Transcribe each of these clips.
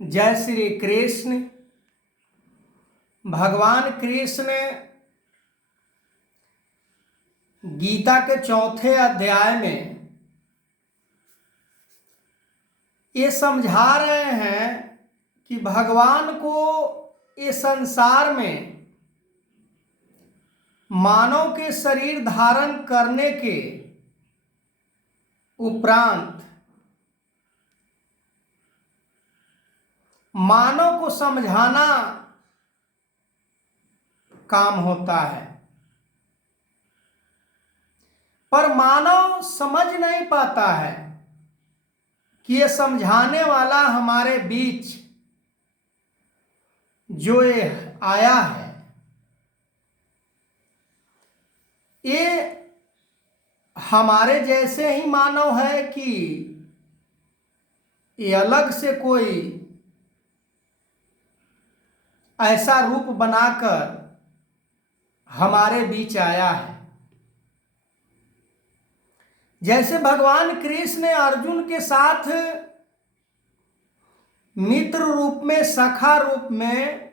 जय श्री कृष्ण। भगवान कृष्ण गीता के चौथे अध्याय में ये समझा रहे हैं कि भगवान को इस संसार में मानव के शरीर धारण करने के उपरांत मानव को समझाना काम होता है, पर मानव समझ नहीं पाता है कि ये समझाने वाला हमारे बीच जो ये आया है ये हमारे जैसे ही मानव है कि ये अलग से कोई ऐसा रूप बनाकर हमारे बीच आया है। जैसे भगवान कृष्ण ने अर्जुन के साथ मित्र रूप में, सखा रूप में,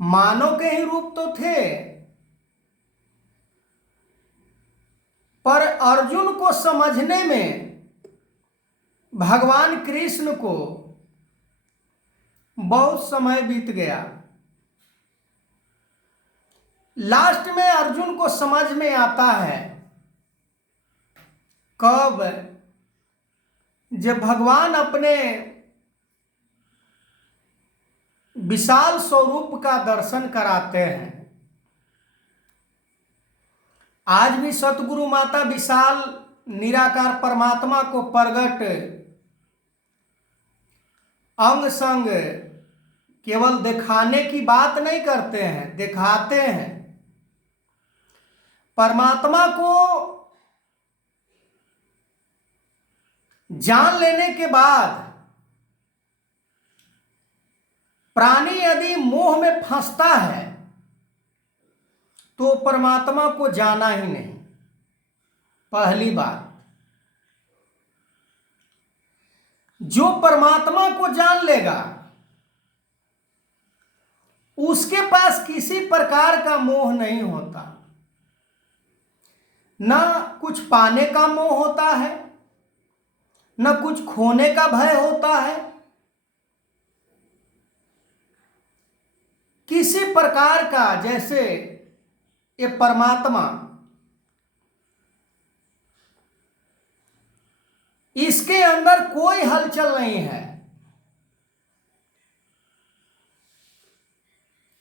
मानव के ही रूप तो थे, पर अर्जुन को समझने में भगवान कृष्ण को बहुत समय बीत गया। लास्ट में अर्जुन को समझ में आता है कब, जब भगवान अपने विशाल स्वरूप का दर्शन कराते हैं। आज भी सतगुरु माता विशाल निराकार परमात्मा को प्रगट अंग संग केवल दिखाने की बात नहीं करते हैं, दिखाते हैं। परमात्मा को जान लेने के बाद प्राणी यदि मोह में फंसता है तो परमात्मा को जाना ही नहीं। पहली बात, जो परमात्मा को जान लेगा उसके पास किसी प्रकार का मोह नहीं होता। ना कुछ पाने का मोह होता है, न कुछ खोने का भय होता है। किसी प्रकार का, जैसे ये परमात्मा, इसके अंदर कोई हलचल नहीं है।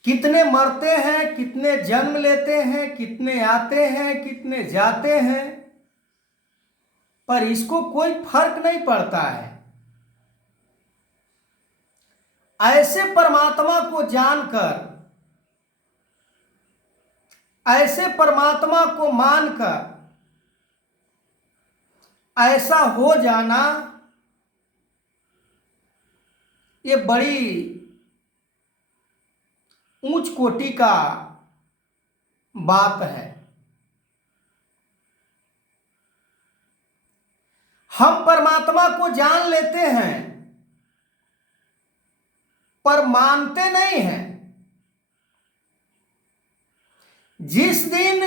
कितने मरते हैं, कितने जन्म लेते हैं, कितने आते हैं, कितने जाते हैं, पर इसको कोई फर्क नहीं पड़ता है। ऐसे परमात्मा को जानकर, ऐसे परमात्मा को मानकर ऐसा हो जाना, ये बड़ी ऊंच कोटि का बात है। हम परमात्मा को जान लेते हैं पर मानते नहीं हैं। जिस दिन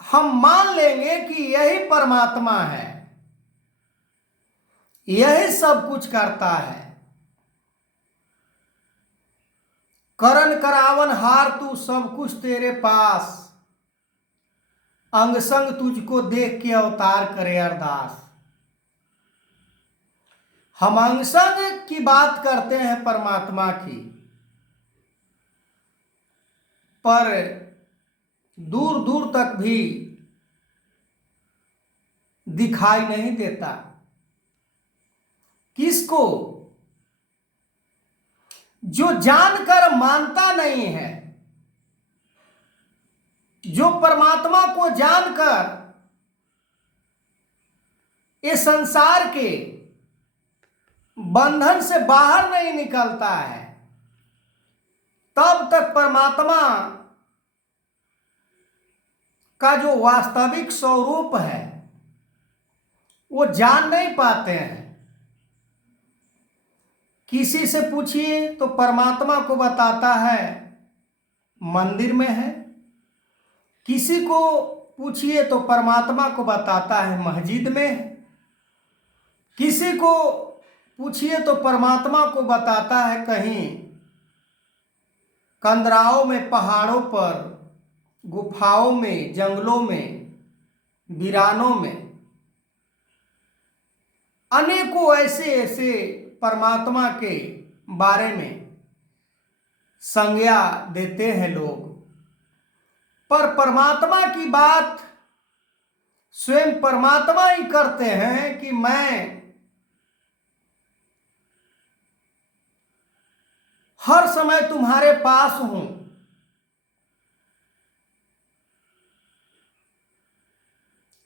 हम मान लेंगे कि यही परमात्मा है, यही सब कुछ करता है, करन करावन हार तू सब कुछ तेरे पास, अंग संग तुझको देख के अवतार करे अरदास। हम अंग संग की बात करते हैं परमात्मा की, पर दूर दूर तक भी दिखाई नहीं देता। किसको? जो जानकर मानता नहीं है, जो परमात्मा को जानकर इस संसार के बंधन से बाहर नहीं निकलता है, तब तक परमात्मा का जो वास्तविक स्वरूप है वो जान नहीं पाते हैं। किसी से पूछिए तो परमात्मा को बताता है मंदिर में है, किसी को पूछिए तो परमात्मा को बताता है मस्जिद में है, किसी को पूछिए तो परमात्मा को बताता है कहीं कंदराओं में, पहाड़ों पर, गुफाओं में, जंगलों में, वीरानों में। अनेकों ऐसे ऐसे परमात्मा के बारे में संज्ञा देते हैं लोग, पर परमात्मा की बात स्वयं परमात्मा ही करते हैं कि मैं हर समय तुम्हारे पास हूं।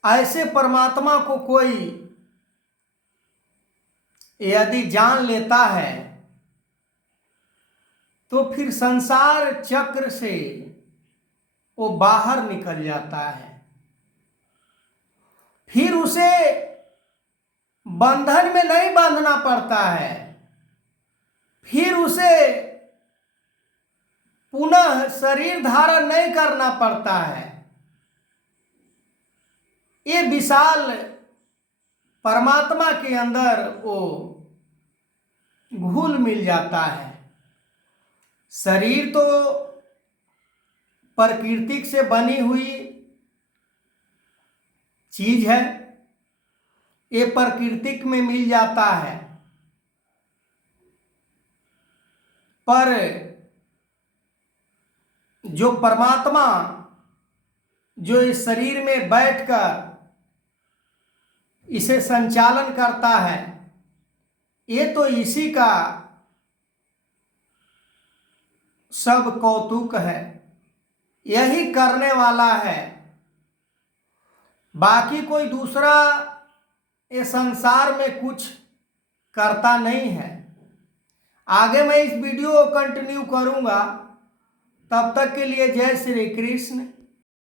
ऐसे परमात्मा को कोई यदि जान लेता है तो फिर संसार चक्र से वो बाहर निकल जाता है। फिर उसे बंधन में नहीं बांधना पड़ता है, फिर उसे पुनः शरीर धारण नहीं करना पड़ता है। ये विशाल परमात्मा के अंदर वो घुल मिल जाता है। शरीर तो प्रकृति से बनी हुई चीज है, ये प्रकृति में मिल जाता है, पर जो परमात्मा जो इस शरीर में बैठकर इसे संचालन करता है, ये तो इसी का सब कौतुक है, यही करने वाला है। बाकी कोई दूसरा ये संसार में कुछ करता नहीं है। आगे मैं इस वीडियो को कंटिन्यू करूंगा, तब तक के लिए जय श्री कृष्ण।